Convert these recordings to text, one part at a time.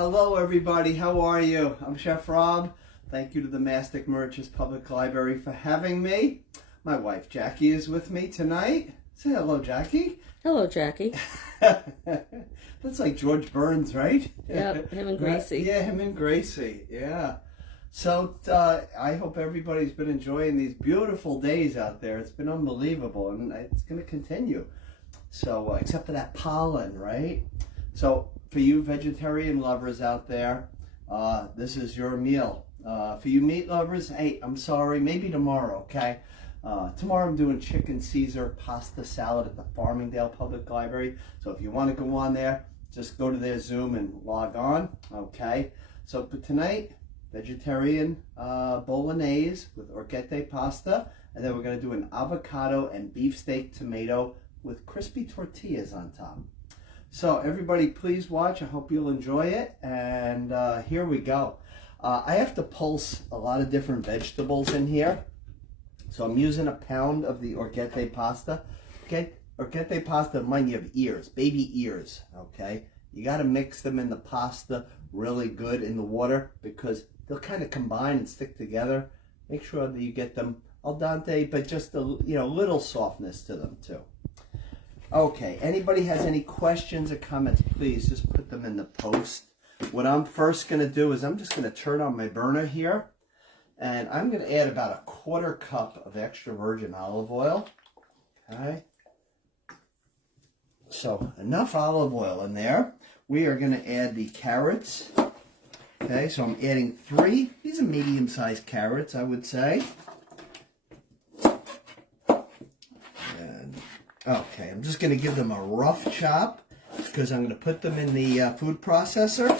Hello everybody, how are you? I'm Chef Rob. Thank you to the Mastic Merchants Public Library for having me. My wife Jackie is with me tonight. Say hello, Jackie. Hello, Jackie. That's like George Burns, right? Yep, him and Gracie. Yeah, him and Gracie, yeah. So I hope everybody's been enjoying these beautiful days out there. It's been unbelievable and it's going to continue. So except for that pollen, right? So for you vegetarian lovers out there, this is your meal. For you meat lovers, hey, I'm sorry, maybe tomorrow, okay? Tomorrow I'm doing chicken Caesar pasta salad at the Farmingdale Public Library. So if you want to go on there, just go to their Zoom and log on, okay? So for tonight, vegetarian bolognese with orecchiette pasta, and then we're going to do an avocado and beefsteak tomato with crispy tortillas on top. So everybody please watch. I hope you'll enjoy it. And here we go. I have to pulse a lot of different vegetables in here. So I'm using a pound of the orecchiette pasta. Okay, orecchiette pasta, mind you, have ears, baby ears. Okay, you got to mix them in the pasta really good in the water because they'll kind of combine and stick together. Make sure that you get them al dente, but just a little softness to them too. Okay, anybody has any questions or comments, please just put them in the post. What I'm first going to do is I'm just going to turn on my burner here, and I'm going to add about 1/4 cup of extra virgin olive oil. Okay, so enough olive oil in there. We are going to add the carrots. Okay, so I'm adding 3. These are medium-sized carrots, I would say. Okay, I'm just going to give them a rough chop because I'm going to put them in the food processor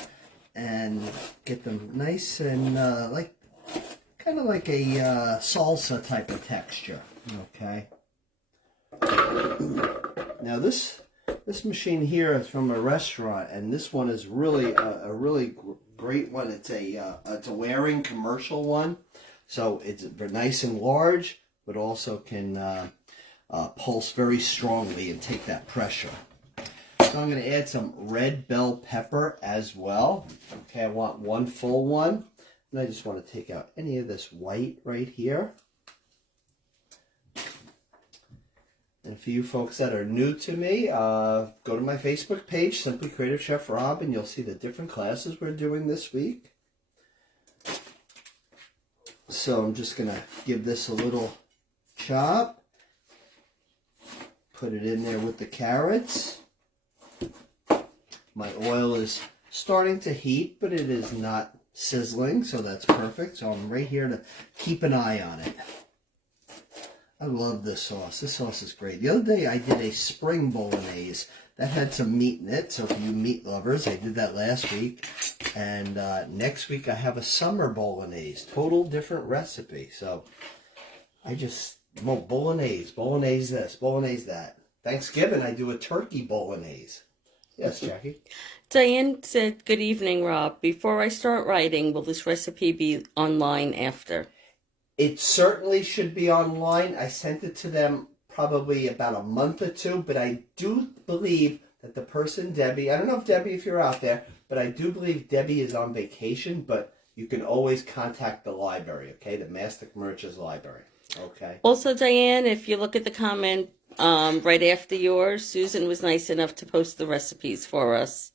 and get them nice and kind of like a salsa type of texture. Okay. Now this machine here is from a restaurant, and this one is really a really great one. It's a Waring commercial one, so it's nice and large, but also can pulse very strongly and take that pressure. So I'm going to add some red bell pepper as well. Okay, I want 1 full one. And I just want to take out any of this white right here. And for you folks that are new to me, go to my Facebook page, Simply Creative Chef Rob, and you'll see the different classes we're doing this week. So I'm just going to give this a little chop. Put it in there with the carrots. My oil is starting to heat, but it is not sizzling, so that's perfect. So I'm right here to keep an eye on it. I love this sauce. This sauce is great. The other day I did a spring bolognese that had some meat in it. So for you meat lovers, I did that last week. And next week I have a summer bolognese. Total different recipe. So I just... well, bolognese this, bolognese that. Thanksgiving, I do a turkey bolognese. Yes, Jackie? Diane said, good evening, Rob. Before I start writing, will this recipe be online after? It certainly should be online. I sent it to them probably about a month or 2, but I do believe that the person, Debbie, I don't know if Debbie, if you're out there, but I do believe Debbie is on vacation, but you can always contact the library, okay? The Mastic Merchants Library. Okay. Also, Diane, if you look at the comment right after yours, Susan was nice enough to post the recipes for us.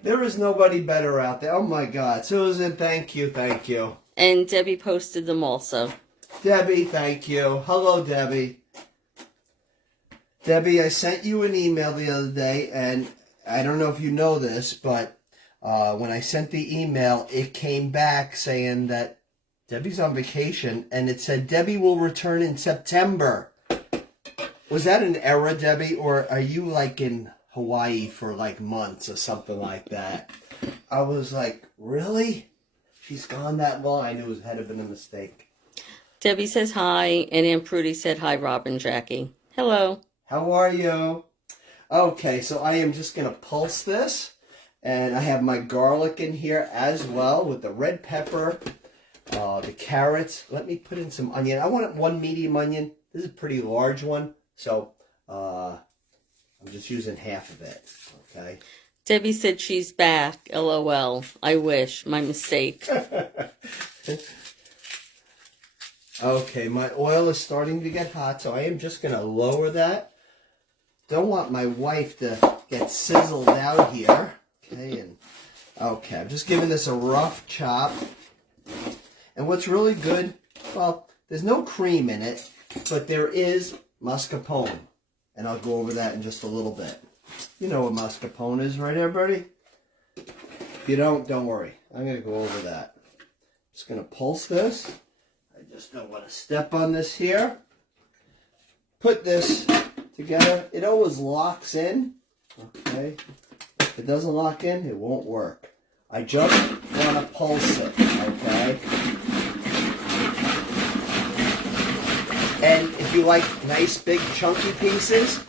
There is nobody better out there. Oh my God. Susan, thank you, thank you. And Debbie posted them also. Debbie, thank you. Hello, Debbie. Debbie, I sent you an email the other day, and I don't know if you know this, but when I sent the email, it came back saying that Debbie's on vacation, and it said Debbie will return in September. Was that an error, Debbie, or are you like in Hawaii for like months or something like that? I was like, really? She's gone that long? I knew it had been a mistake. Debbie says hi, and Aunt Prudy said hi, Rob and Jackie. Hello. How are you? Okay, so I am just going to pulse this, and I have my garlic in here as well with the red pepper. The carrots. Let me put in some onion. I want 1 medium onion. This is a pretty large one, so I'm just using half of it. Okay. Debbie said she's back. LOL. I wish. My mistake. Okay, my oil is starting to get hot, so I am just going to lower that. Don't want my wife to get sizzled out here. Okay, I'm just giving this a rough chop. And what's really good, well, there's no cream in it, but there is mascarpone. And I'll go over that in just a little bit. You know what mascarpone is, right, everybody? If you don't worry. I'm going to go over that. Just going to pulse this. I just don't want to step on this here. Put this together. It always locks in. Okay. If it doesn't lock in, it won't work. I just want to pulse it. Okay. And if you like nice, big, chunky pieces,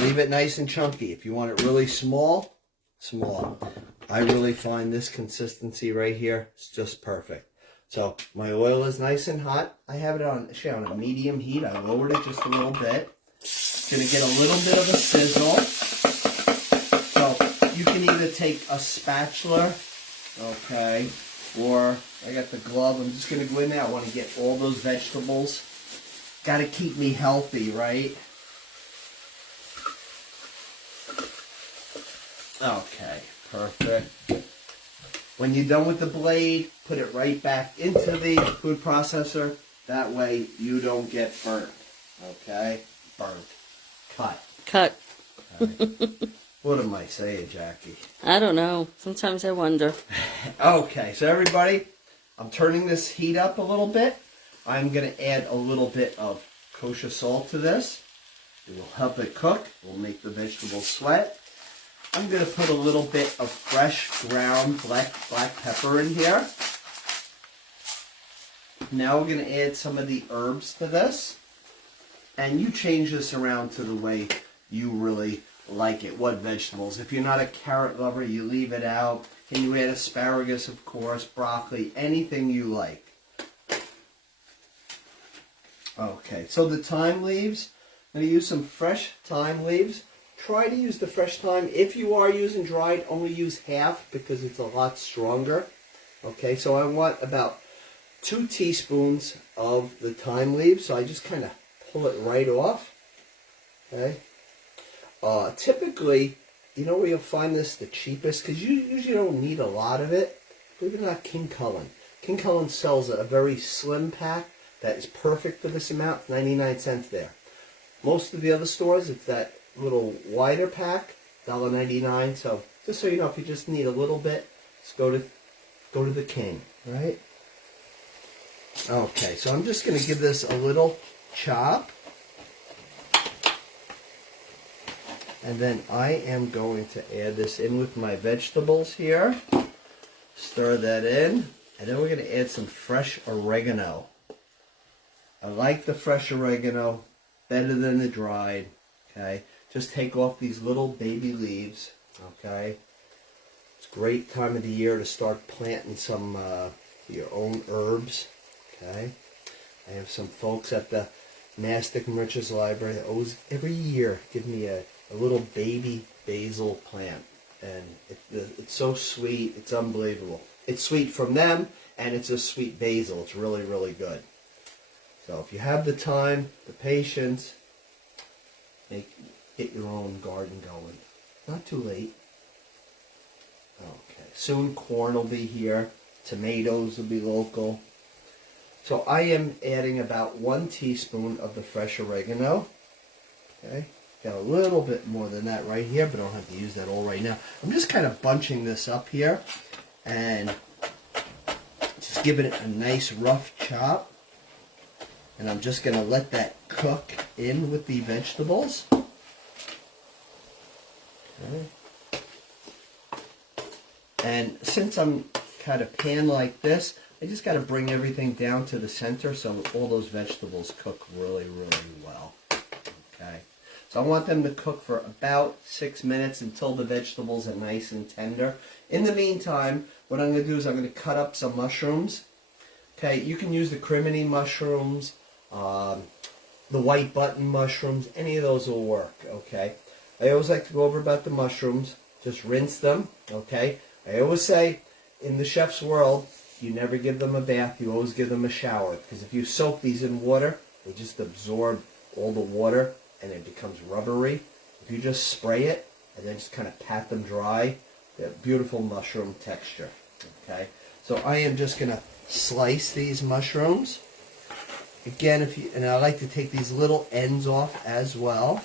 leave it nice and chunky. If you want it really small, small. I really find this consistency right here is just perfect. So my oil is nice and hot. I have it on a medium heat. I lowered it just a little bit. It's going to get a little bit of a sizzle. So you can either take a spatula, okay, or I got the glove. I'm just going to go in there. I want to get all those vegetables. Got to keep me healthy, right? Okay, perfect. When you're done with the blade, put it right back into the food processor. That way you don't get burnt. Okay? Burnt. Cut. Okay. What am I saying, Jackie? I don't know. Sometimes I wonder. Okay, so everybody, I'm turning this heat up a little bit. I'm going to add a little bit of kosher salt to this. It will help it cook. It will make the vegetables sweat. I'm going to put a little bit of fresh ground black pepper in here. Now we're going to add some of the herbs to this. And you change this around to the way you really like it. What vegetables? If you're not a carrot lover, you leave it out. Can you add asparagus, of course, broccoli, anything you like. Okay, so the thyme leaves, I'm going to use some fresh thyme leaves. Try to use the fresh thyme. If you are using dried, only use half because it's a lot stronger. Okay, so I want about 2 teaspoons of the thyme leaves. So I just kind of pull it right off. Okay. Typically, you know where you'll find this the cheapest? Because you usually don't need a lot of it. Believe it or not, King Cullen. King Cullen sells a very slim pack that is perfect for this amount. It's 99 cents there. Most of the other stores, it's that little wider pack, $1.99. So just so you know, if you just need a little bit, just go to the King, right? Okay, so I'm just going to give this a little chop. And then I am going to add this in with my vegetables here. Stir that in. And then we're going to add some fresh oregano. I like the fresh oregano better than the dried. Okay. Just take off these little baby leaves. Okay. It's a great time of the year to start planting some your own herbs. Okay. I have some folks at the Mastic Merchants Library that always, every year, give me a little baby basil plant. And it's so sweet. It's unbelievable. It's sweet from them, and it's a sweet basil. It's really, really good. So if you have the time, the patience, get your own garden going. Not too late. Okay. Soon corn will be here. Tomatoes will be local. So I am adding about 1 teaspoon of the fresh oregano. Okay. Got a little bit more than that right here, but I don't have to use that all right now. I'm just kind of bunching this up here and just giving it a nice rough chop. And I'm just going to let that cook in with the vegetables. Okay. And since I'm kind of pan like this, I just got to bring everything down to the center so all those vegetables cook really, really well. Okay. So I want them to cook for about 6 minutes until the vegetables are nice and tender. In the meantime, what I'm going to do is I'm going to cut up some mushrooms. Okay, you can use the crimini mushrooms, the white button mushrooms, any of those will work, okay? I always like to go over about the mushrooms. Just rinse them, okay? I always say, in the chef's world, you never give them a bath, you always give them a shower. Because if you soak these in water, they just absorb all the water and it becomes rubbery. If you just spray it and then just kind of pat them dry, they have beautiful mushroom texture, okay? So I am just going to slice these mushrooms. Again, and I like to take these little ends off as well.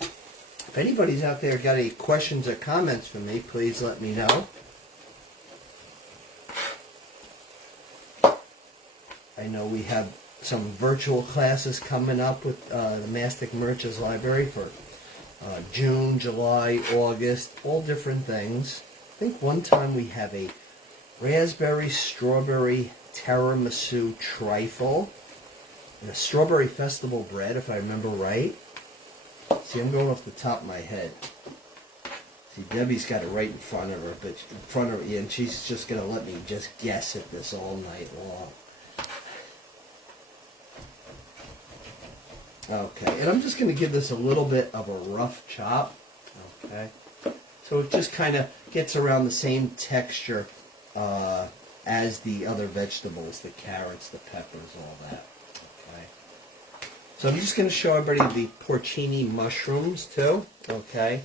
If anybody's out there got any questions or comments for me, please let me know. I know we have some virtual classes coming up with the Mastic Merchants Library for June, July, August, all different things. I think one time we have a raspberry, strawberry, tiramisu trifle, and a strawberry festival bread, if I remember right. See, I'm going off the top of my head. See, Debbie's got it right in front of her, and she's just going to let me just guess at this all night long. Okay, and I'm just going to give this a little bit of a rough chop. Okay, so it just kind of gets around the same texture as the other vegetables, the carrots, the peppers, all that. Okay, so I'm just going to show everybody the porcini mushrooms too. Okay,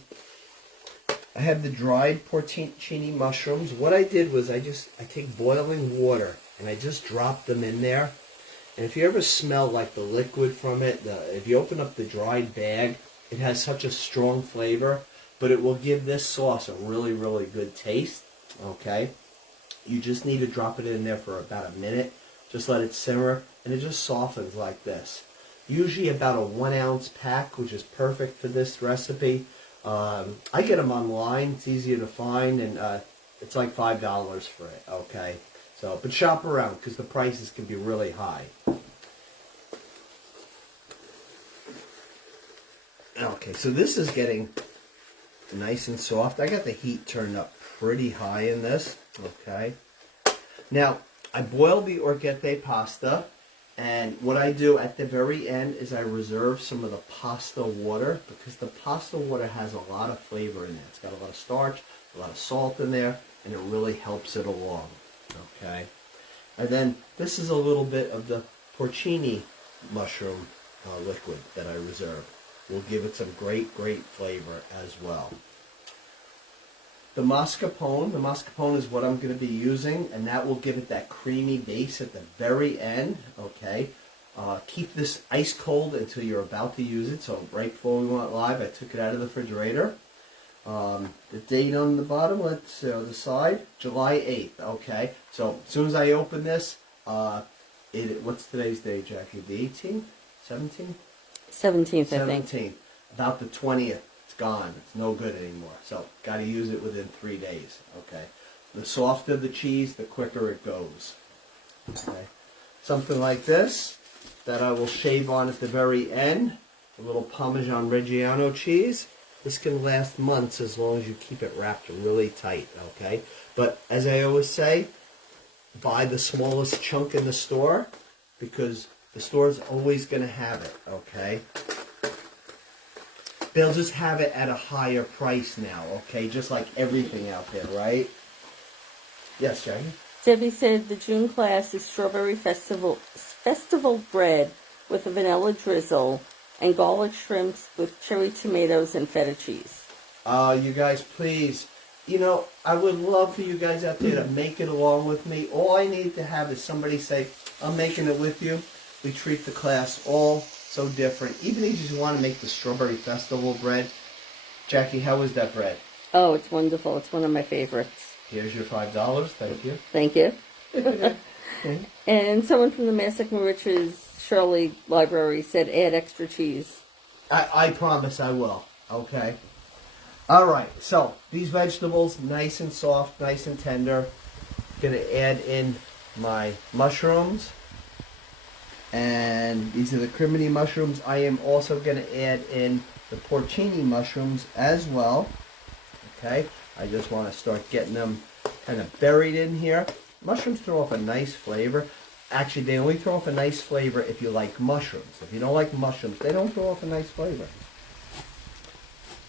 I have the dried porcini mushrooms. What I did was I take boiling water and I just drop them in there. And if you ever smell like the liquid from it, if you open up the dried bag, it has such a strong flavor, but it will give this sauce a really, really good taste. Okay, you just need to drop it in there for about a minute. Just let it simmer, and it just softens like this. Usually about a 1 ounce pack, which is perfect for this recipe. I get them online. It's easier to find, and it's like $5 for it. Okay. So, but shop around because the prices can be really high. Okay, so this is getting nice and soft. I got the heat turned up pretty high in this. Okay. Now, I boil the orecchiette pasta, and what I do at the very end is I reserve some of the pasta water because the pasta water has a lot of flavor in it. It's got a lot of starch, a lot of salt in there, and it really helps it along. Okay, and then this is a little bit of the porcini mushroom liquid that I reserve. Will give it some great, great flavor as well. The mascarpone is what I'm going to be using, and that will give it that creamy base at the very end. Okay, keep this ice cold until you're about to use it. So right before we went live, I took it out of the refrigerator. The date on the bottom, the side, July 8th, okay? So, as soon as I open this, what's today's date, Jackie? The 18th? 17th? 17th, I think. 17th. About the 20th, it's gone. It's no good anymore. So, got to use it within 3 days, okay? The softer the cheese, the quicker it goes, okay? Something like this that I will shave on at the very end, a little Parmesan Reggiano cheese. This can last months as long as you keep it wrapped really tight, okay? But as I always say, buy the smallest chunk in the store because the store is always going to have it, okay? They'll just have it at a higher price now, okay? Just like everything out there, right? Yes, Jackie? Debbie said the June class is strawberry festival bread with a vanilla drizzle and garlic shrimps with cherry tomatoes and feta cheese. You guys, please. You know, I would love for you guys out there to make it along with me. All I need to have is somebody say, I'm making it with you. We treat the class all so different. Even if you just want to make the strawberry festival bread. Jackie, how is that bread? Oh, it's wonderful. It's one of my favorites. Here's your $5. Thank you. Thank you. And someone from the Mastic Merchants Shirley Library said add extra cheese. I promise I will. Okay. All right. So these vegetables, nice and soft, nice and tender. Gonna add in my mushrooms, and these are the crimini mushrooms. I am also gonna add in the porcini mushrooms as well. Okay. I just want to start getting them kind of buried in here. Mushrooms throw off a nice flavor. Actually, they only throw off a nice flavor if you like mushrooms. If you don't like mushrooms, they don't throw off a nice flavor.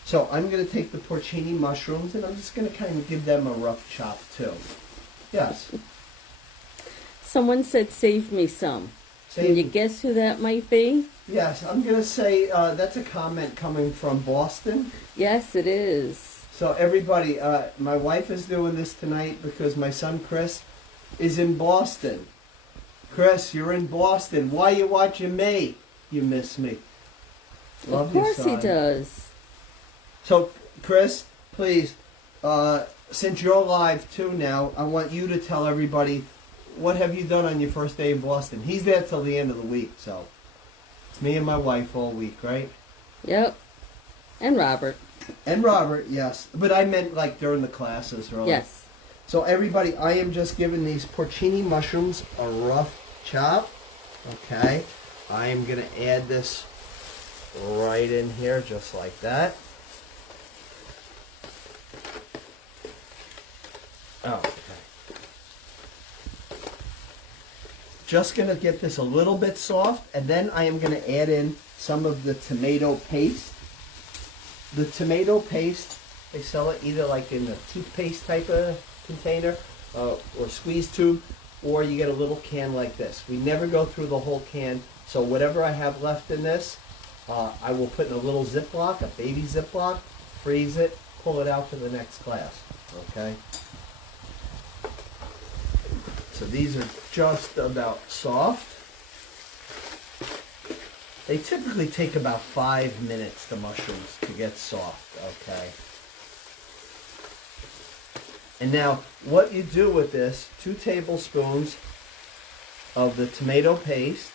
So I'm going to take the porcini mushrooms and I'm just going to kind of give them a rough chop too. Yes. Someone said save me some. Can you guess who that might be? Yes, I'm going to say that's a comment coming from Boston. Yes, it is. So everybody, my wife is doing this tonight because my son Chris is in Boston. Chris, you're in Boston. Why you watching me? You miss me. Love you, son. Of course he does. So, Chris, please, since you're live too now, I want you to tell everybody, what have you done on your first day in Boston? He's there till the end of the week, so it's me and my wife all week, right? Yep. And Robert. And Robert, yes. But I meant like during the classes, right? Yes. So everybody, I am just giving these porcini mushrooms a rough chop. Okay. I am going to add this right in here just like that. Okay. Just going to get this a little bit soft, and then I am going to add in some of the tomato paste. The tomato paste, they sell it either like in a toothpaste type of container or squeeze tube, or you get a little can like this. We never go through the whole can, so whatever I have left in this, I will put in a little Ziploc, a baby Ziploc, freeze it, pull it out for the next class, okay? So these are just about soft. They typically take about 5 minutes, the mushrooms, to get soft, okay? And now, what you do with this, 2 tablespoons of the tomato paste.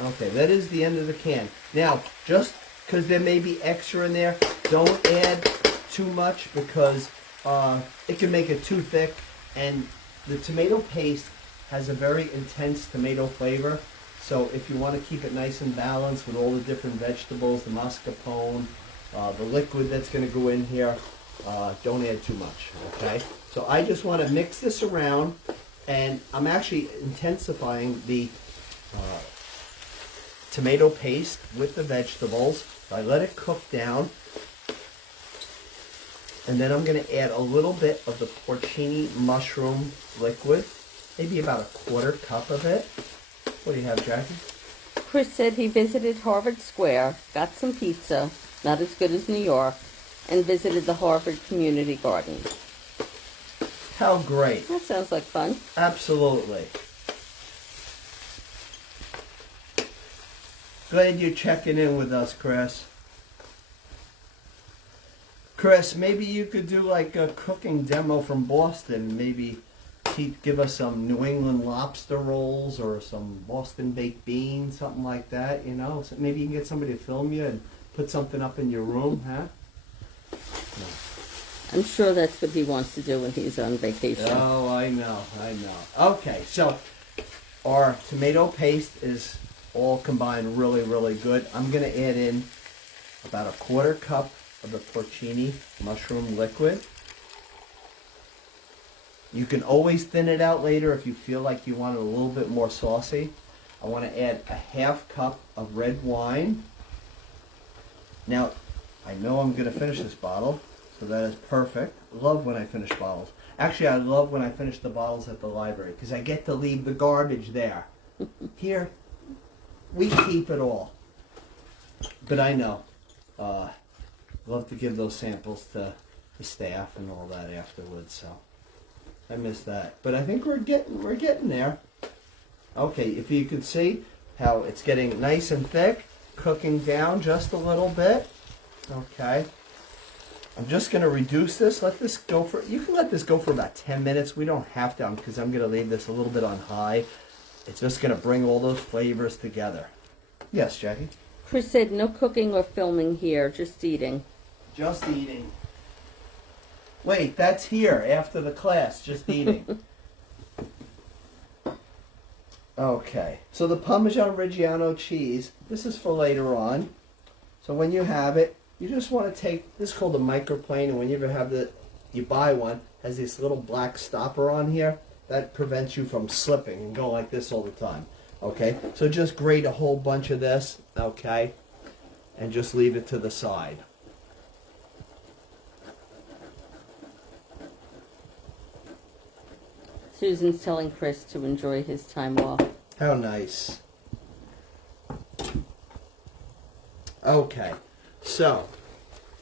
Okay, that is the end of the can. Now, just because there may be extra in there, don't add too much because it can make it too thick. And the tomato paste has a very intense tomato flavor. So if you want to keep it nice and balanced with all the different vegetables, the mascarpone, the liquid that's going to go in here, don't add too much, okay? So I just want to mix this around, and I'm actually intensifying the tomato paste with the vegetables. I let it cook down, and then I'm going to add a little bit of the porcini mushroom liquid, maybe about a 1/4 cup of it. What do you have, Jackie? Chris said he visited Harvard Square, got some pizza, not as good as New York, and visited the Harvard Community Garden. How great. That sounds like fun. Absolutely. Glad you're checking in with us, Chris. Chris, maybe you could do like a cooking demo from Boston. Maybe give us some New England lobster rolls or some Boston baked beans, something like that, you know. So maybe you can get somebody to film you and put something up in your room, huh? No. I'm sure that's what he wants to do when he's on vacation. Oh, I know. Okay, so our tomato paste is all combined really, really good. I'm going to add in about a 1/4 cup of the porcini mushroom liquid. You can always thin it out later if you feel like you want it a little bit more saucy. I want to add a 1/2 cup of red wine. Now, I know I'm going to finish this bottle, so that is perfect. Love when I finish bottles. Actually, I love when I finish the bottles at the library because I get to leave the garbage there. Here, we keep it all. But I know. Love to give those samples to the staff and all that afterwards, so I miss that. But I think we're getting there. Okay, if you can see how it's getting nice and thick, cooking down just a little bit. Okay. I'm just going to reduce this. Let this go for, you can let this go for about 10 minutes. We don't have to because I'm going to leave this a little bit on high. It's just going to bring all those flavors together. Yes, Jackie? Chris said no cooking or filming here, just eating. Just eating. Wait, that's here after the class, just eating. Okay, so the Parmesan Reggiano cheese, this is for later on. So when you have it, you just want to take, this is called a microplane, and when you ever have you buy one, has this little black stopper on here, that prevents you from slipping and going like this all the time. Okay, so just grate a whole bunch of this, okay? and just leave it to the side. Susan's telling Chris to enjoy his time off. How nice. Okay, so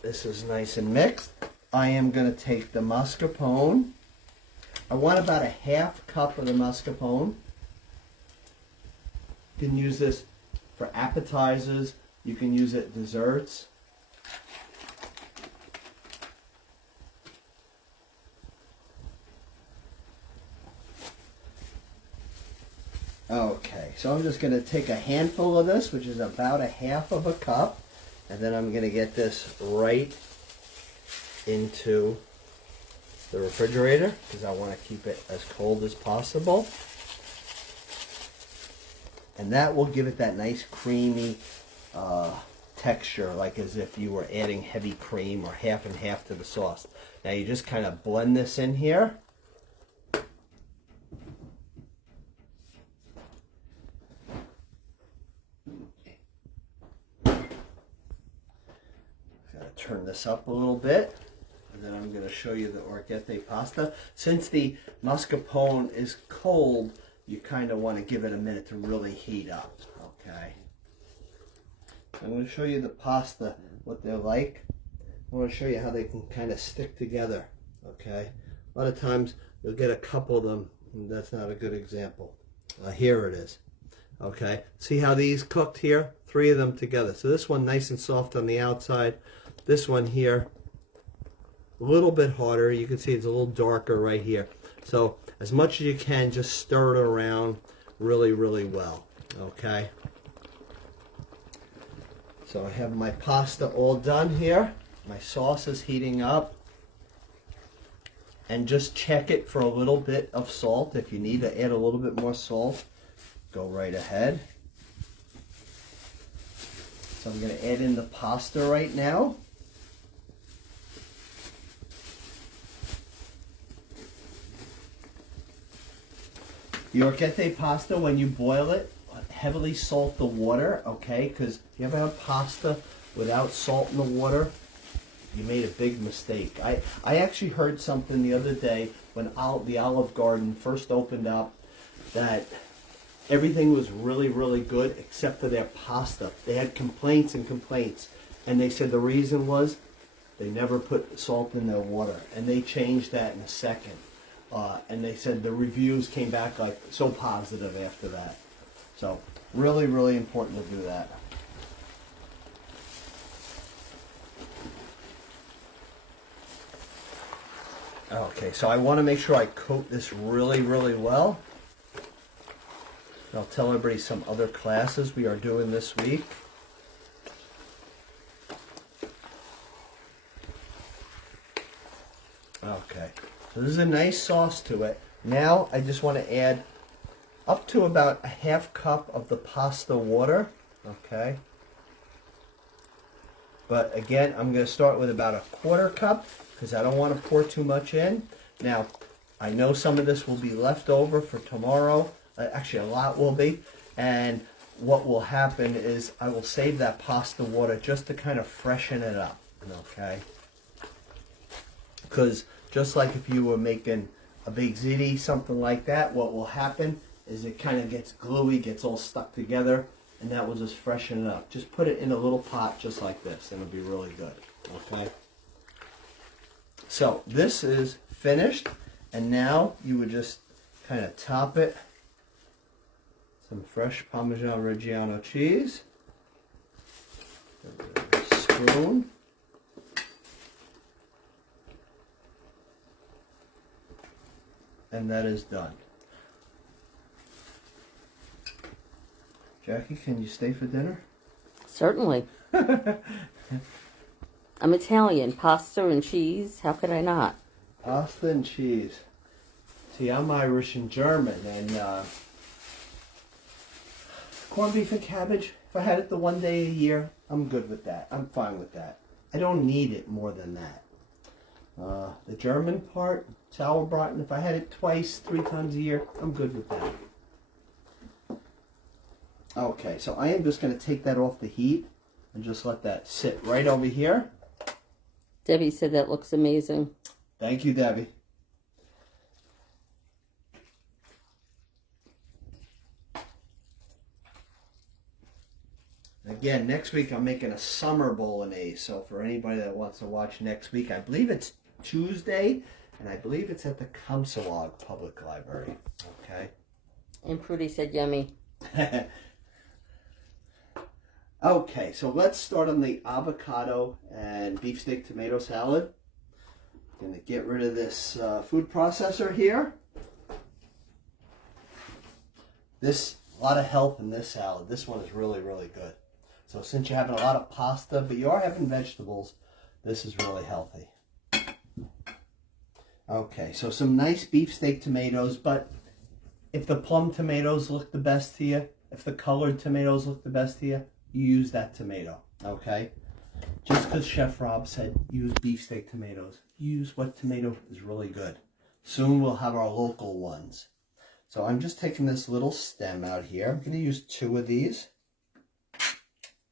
this is nice and mixed. I am going to take the mascarpone. I want about a half cup of the mascarpone. You can use this for appetizers. You can use it desserts. Okay, so I'm just going to take a handful of this, which is about a half of a cup, and then I'm going to get this right into the refrigerator because I want to keep it as cold as possible. And that will give it that nice creamy texture, like as if you were adding heavy cream or half and half to the sauce. Now you just kind of blend this in here. Turn this up a little bit, and then I'm going to show you the orecchiette pasta. Since the mascarpone is cold, you kind of want to give it a minute to really heat up. Okay. I'm going to show you the pasta, what they're like. I want to show you how they can kind of stick together. Okay. A lot of times you'll get a couple of them, and that's not a good example. Here it is. Okay. See how these cooked here? 3 of them together. So this one nice and soft on the outside. This one here, a little bit harder. You can see it's a little darker right here. So as much as you can, just stir it around really, really well. Okay. So I have my pasta all done here. My sauce is heating up. And just check it for a little bit of salt. If you need to add a little bit more salt, go right ahead. So I'm going to add in the pasta right now. The orecchiette pasta, when you boil it, heavily salt the water, okay? Because if you ever have pasta without salt in the water, you made a big mistake. I actually heard something the other day when the Olive Garden first opened up that everything was really, really good except for their pasta. They had complaints and complaints. And they said the reason was they never put salt in their water. And they changed that in a second. And they said the reviews came back like so positive after that. So really, really important to do that. Okay, so I want to make sure I coat this really, really well. I'll tell everybody some other classes we are doing this week. Okay, so this is a nice sauce to it. Now I just want to add up to about a half cup of the pasta water. Okay. But again, I'm going to start with about a quarter cup because I don't want to pour too much in. Now, I know some of this will be left over for tomorrow. Actually, a lot will be. And what will happen is I will save that pasta water just to kind of freshen it up. Okay? Because just like if you were making a big ziti, something like that, what will happen is it kind of gets gluey, gets all stuck together, and that will just freshen it up. Just put it in a little pot just like this, and it'll be really good. Okay? So this is finished, and now you would just kind of top it. Some fresh Parmesan Reggiano cheese. Spoon. And that is done. Jackie, can you stay for dinner? Certainly. I'm Italian. Pasta and cheese. How could I not? Pasta and cheese. See, I'm Irish and German, and corned beef and cabbage, if I had it the one day a year, I'm good with that. I'm fine with that. I don't need it more than that. The German part, sauerbraten, if I had it twice, 3 times a year, I'm good with that. Okay, so I am just going to take that off the heat. and just let that sit right over here. Debbie said that looks amazing. Thank you, Debbie. Again, next week I'm making a summer bolognese. So for anybody that wants to watch next week, I believe it's Tuesday, and I believe it's at the Kumsalog Public Library. Okay. And Prudy said yummy. Okay, so let's start on the avocado and beefsteak tomato salad. I'm going to get rid of this food processor here. A lot of health in this salad. This one is really, really good. So since you're having a lot of pasta, but you are having vegetables, this is really healthy. Okay, so some nice beefsteak tomatoes, but if the plum tomatoes look the best to you, if the colored tomatoes look the best to you, you use that tomato, okay? Just because Chef Rob said use beefsteak tomatoes, use what tomato is really good. Soon we'll have our local ones. So I'm just taking this little stem out here. I'm going to use 2 of these.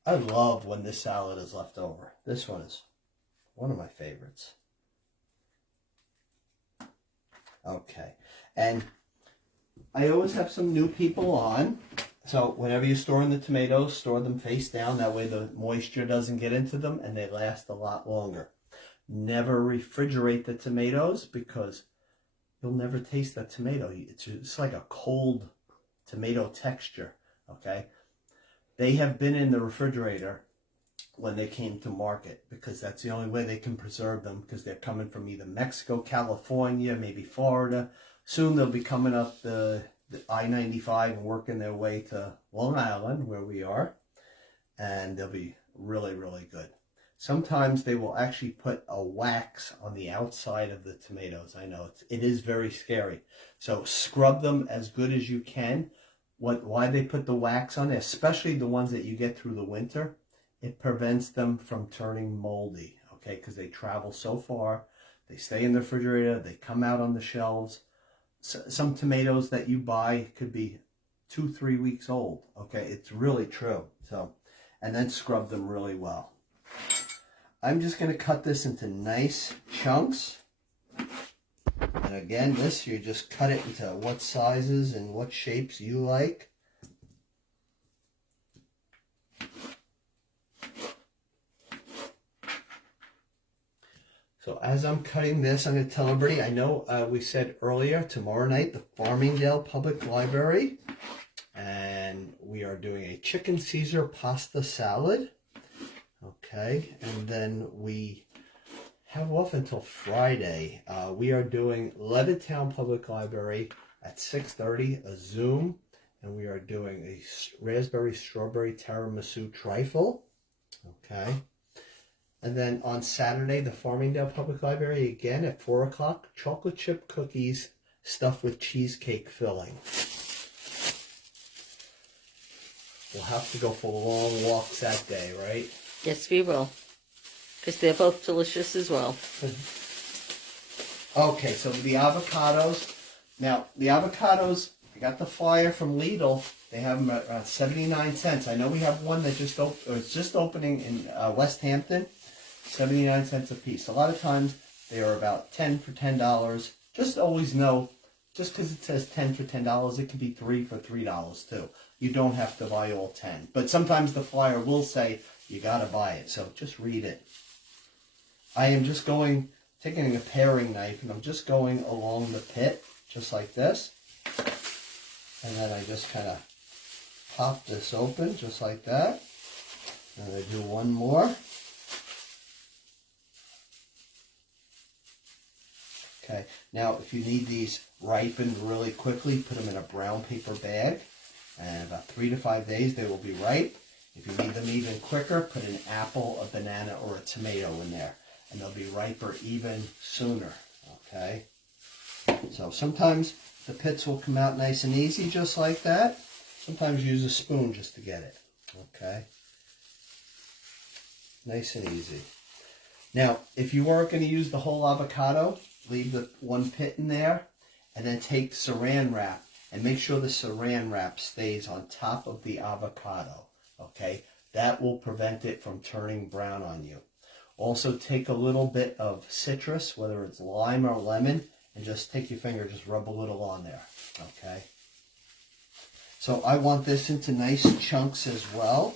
I love when this salad is left over. This one is one of my favorites. Okay, and I always have some new people on. So whenever you're storing the tomatoes, store them face down. That way the moisture doesn't get into them and they last a lot longer. Never refrigerate the tomatoes because you'll never taste that tomato. It's like a cold tomato texture, okay? They have been in the refrigerator when they came to market because that's the only way they can preserve them because they're coming from either Mexico, California, maybe Florida. Soon they'll be coming up the I-95 and working their way to Long Island where we are, and they'll be really, really good. Sometimes they will actually put a wax on the outside of the tomatoes. I know it is very scary. So scrub them as good as you can. Why they put the wax on, especially the ones that you get through the winter, it prevents them from turning moldy, okay? Because they travel so far, they stay in the refrigerator, they come out on the shelves. Some tomatoes that you buy could be 2-3 weeks old, okay? It's really true. So, and then scrub them really well. I'm just going to cut this into nice chunks. And again, you just cut it into what sizes and what shapes you like. So as I'm cutting this, I'm going to tell everybody, I know we said earlier, tomorrow night, the Farmingdale Public Library, and we are doing a chicken Caesar pasta salad. Okay, and then we have off until Friday. We are doing Levittown Public Library at 6:30, a Zoom, and we are doing a raspberry strawberry tiramisu trifle. Okay. And then on Saturday, the Farmingdale Public Library, again at 4 o'clock, chocolate chip cookies stuffed with cheesecake filling. We'll have to go for long walks that day, right? Yes, we will. Because they're both delicious as well. Okay, so the avocados. Now, the avocados, I got the flyer from Lidl. They have them at around 79 cents. I know we have one that it's just opening in West Hampton. 79 cents a piece. A lot of times they are about 10 for $10. Just always know, just because it says 10 for $10, it could be 3 for $3 too. You don't have to buy all 10. But sometimes the flyer will say you got to buy it. So just read it. I am just taking a paring knife and I'm just going along the pit, just like this. And then I just kind of pop this open, just like that. And I do one more. Okay, now if you need these ripened really quickly, put them in a brown paper bag, and about 3 to 5 days they will be ripe. If you need them even quicker, put an apple, a banana, or a tomato in there, and they'll be riper even sooner, okay? So sometimes the pits will come out nice and easy, just like that. Sometimes use a spoon just to get it, okay? Nice and easy. Now, if you weren't going to use the whole avocado, leave the one pit in there, and then take saran wrap and make sure the saran wrap stays on top of the avocado, okay? That will prevent it from turning brown on you. Also take a little bit of citrus, whether it's lime or lemon, and just take your finger, just rub a little on there, okay? So I want this into nice chunks as well.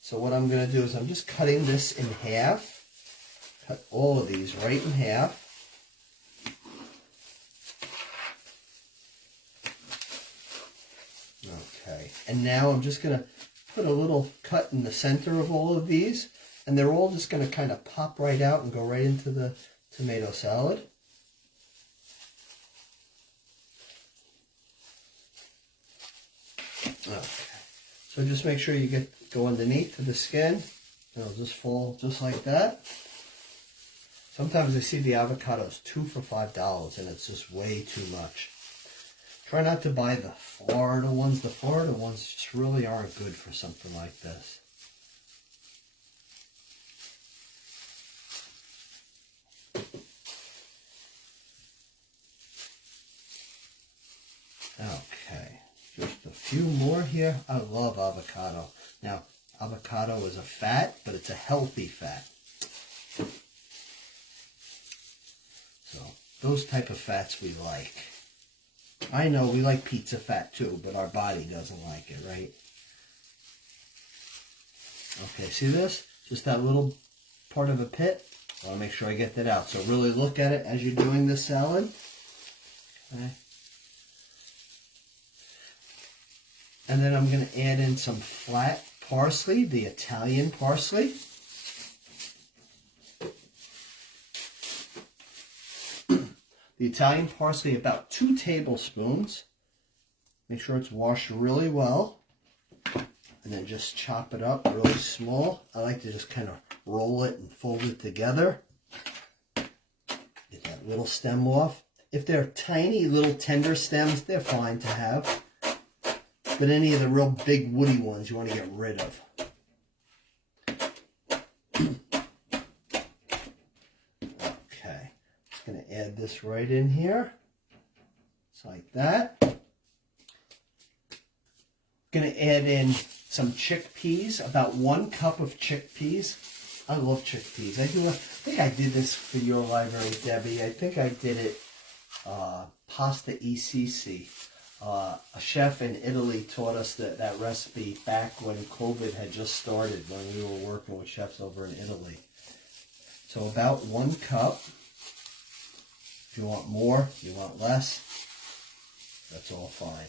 So what I'm going to do is I'm just cutting this in half. Cut all of these right in half. Okay, and now I'm just going to put a little cut in the center of all of these, and they're all just going to kind of pop right out and go right into the tomato salad. Okay, so just make sure you go underneath to the skin. It'll just fall just like that. Sometimes I see the avocados 2 for $5, and it's just way too much. Try not to buy the Florida ones. The Florida ones just really aren't good for something like this. Okay, just a few more here. I love avocado. Now, avocado is a fat, but it's a healthy fat. So, those type of fats we like. I know we like pizza fat too, but our body doesn't like it, right? Okay, see this? Just that little part of a pit. I want to make sure I get that out. So really look at it as you're doing this salad. Okay. And then I'm going to add in some flat parsley, the Italian parsley. The Italian parsley, about 2 tablespoons. Make sure it's washed really well. And then just chop it up really small. I like to just kind of roll it and fold it together. Get that little stem off. If they're tiny little tender stems, they're fine to have. But any of the real big woody ones you want to get rid of. Okay, just going to add this right in here. Just like that. Going to add in some chickpeas, about 1 cup of chickpeas. I love chickpeas. I think I did this for your library, Debbie. I think I did it pasta ECC. A chef in Italy taught us that recipe back when COVID had just started, when we were working with chefs over in Italy. So about 1 cup. If you want more, you want less, that's all fine.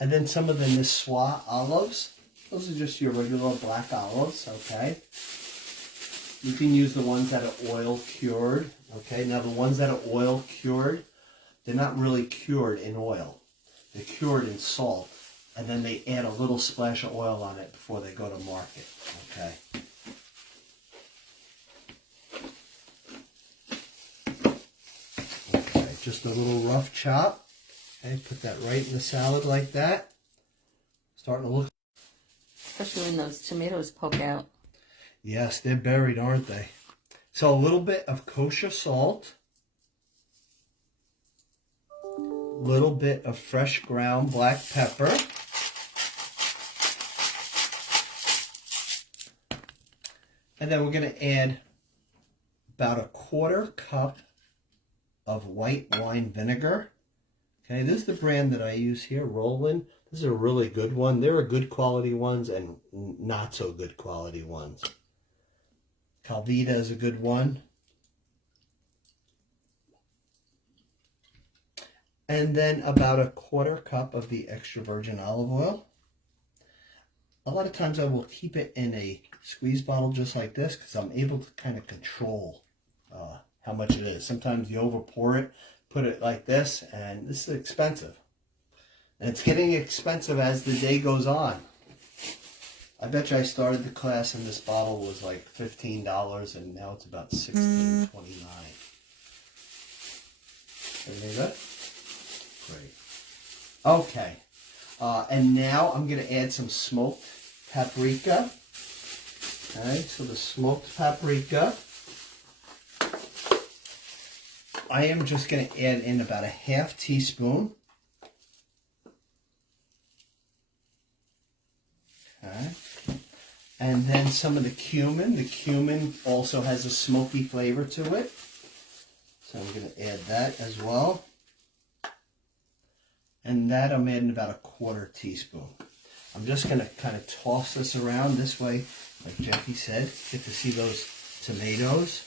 And then some of the Niçoise olives. Those are just your regular black olives, okay? You can use the ones that are oil cured, okay? Now the ones that are oil cured, they're not really cured in oil. They're cured in salt, and then they add a little splash of oil on it before they go to market, okay? Okay, just a little rough chop. Okay, put that right in the salad like that. Starting to look. Especially when those tomatoes poke out. Yes, they're buried, aren't they? So a little bit of kosher salt. Little bit of fresh ground black pepper. And then we're going to add about a 1/4 cup of white wine vinegar. Okay, this is the brand that I use here, Roland. This is a really good one. There are good quality ones and not so good quality ones. Calvita is a good one. And then about a 1/4 cup of the extra virgin olive oil. A lot of times I will keep it in a squeeze bottle just like this because I'm able to kind of control how much it is. Sometimes you over pour it, put it like this, and this is expensive. And it's getting expensive as the day goes on. I bet you I started the class and this bottle was like $15 and now it's about $16.29. Everything good? Great. Okay. And now I'm going to add some smoked paprika. Okay, so the smoked paprika. I am just going to add in about a 1/2 teaspoon. Okay, And then some of the cumin. The cumin also has a smoky flavor to it. So I'm going to add that as well. And that I'm adding about 1/4 teaspoon. I'm just going to kind of toss this around this way, like Jackie said. Get to see those tomatoes.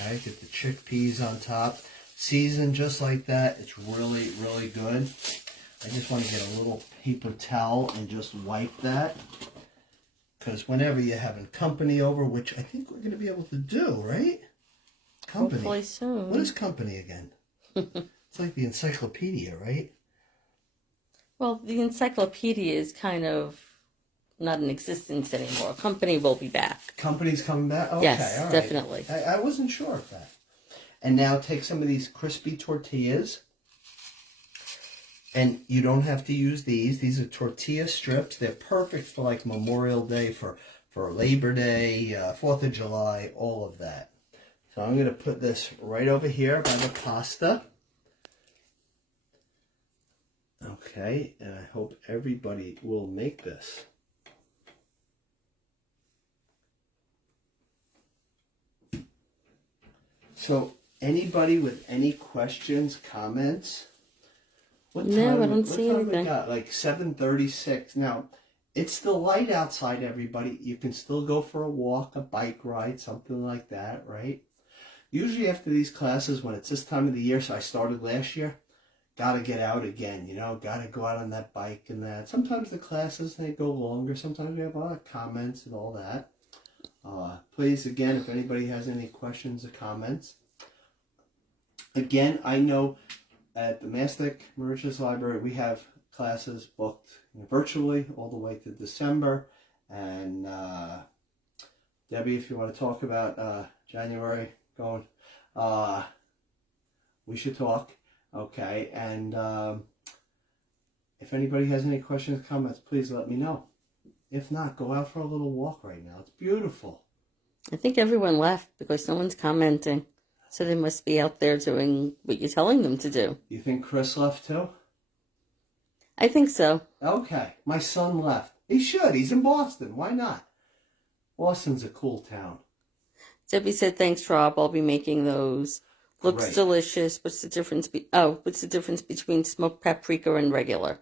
Okay, get the chickpeas on top. Seasoned just like that. It's really, really good. I just want to get a little paper towel and just wipe that. Because whenever you're having company over, which I think we're going to be able to do, right? Company. Hopefully soon. What is company again? It's like the encyclopedia, right? Well, the encyclopedia is kind of not in existence anymore. Company will be back. Company's coming back? Okay, yes, all right. definitely. I wasn't sure of that. And now take some of these crispy tortillas. And you don't have to use these. These are tortilla strips. They're perfect for like Memorial Day, for Labor Day, 4th of July, all of that. So I'm going to put this right over here by the pasta. Okay, and I hope everybody will make this. So anybody with any questions, comments? No, I don't see anything. We got? Like 7:36. Now, it's still light outside, everybody. You can still go for a walk, a bike ride, something like that, right? Usually after these classes, when it's this time of the year, so I started last year, got to get out again, you know, got to go out on that bike and that. Sometimes the classes, they go longer. Sometimes we have a lot of comments and all that. Please, again, if anybody has any questions or comments. Again, I know at the Mastic Mauritius Library, we have classes booked virtually all the way to December. And Debbie, if you want to talk about January going, we should talk. Okay. And if anybody has any questions, comments, please let me know. If not, go out for a little walk right now. It's beautiful. I think everyone left because no one's commenting. So they must be out there doing what you're telling them to do. You think Chris left too? I think so. Okay. My son left. He should. He's in Boston. Why not? Boston's a cool town. Debbie said, thanks, Rob. I'll be making those. Looks Great. delicious. What's the difference? What's the difference between smoked paprika and regular?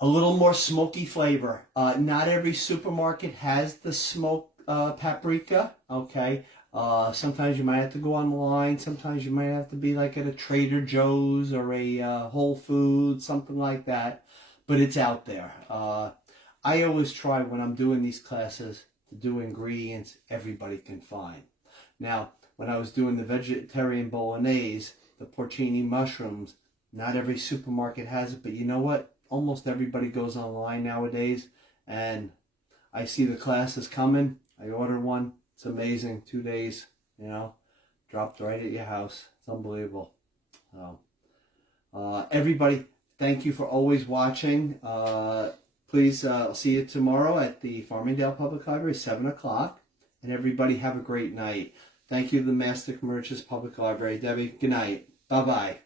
A little more smoky flavor. Not every supermarket has the smoked paprika. Okay. Sometimes you might have to go online. Sometimes you might have to be like at a Trader Joe's or a Whole Foods, something like that. But it's out there. I always try when I'm doing these classes to do ingredients everybody can find. Now, when I was doing the Vegetarian Bolognese, the Porcini Mushrooms, not every supermarket has it. But you know what? Almost everybody goes online nowadays. And I see the classes coming. I order one. It's amazing. 2 days, you know, dropped right at your house. It's unbelievable. So, everybody, thank you for always watching. Please, I'll see you tomorrow at the Farmingdale Public Library, 7 o'clock. And everybody have a great night. Thank you to the Mastic Mauritius Public Library. Debbie, good night. Bye-bye.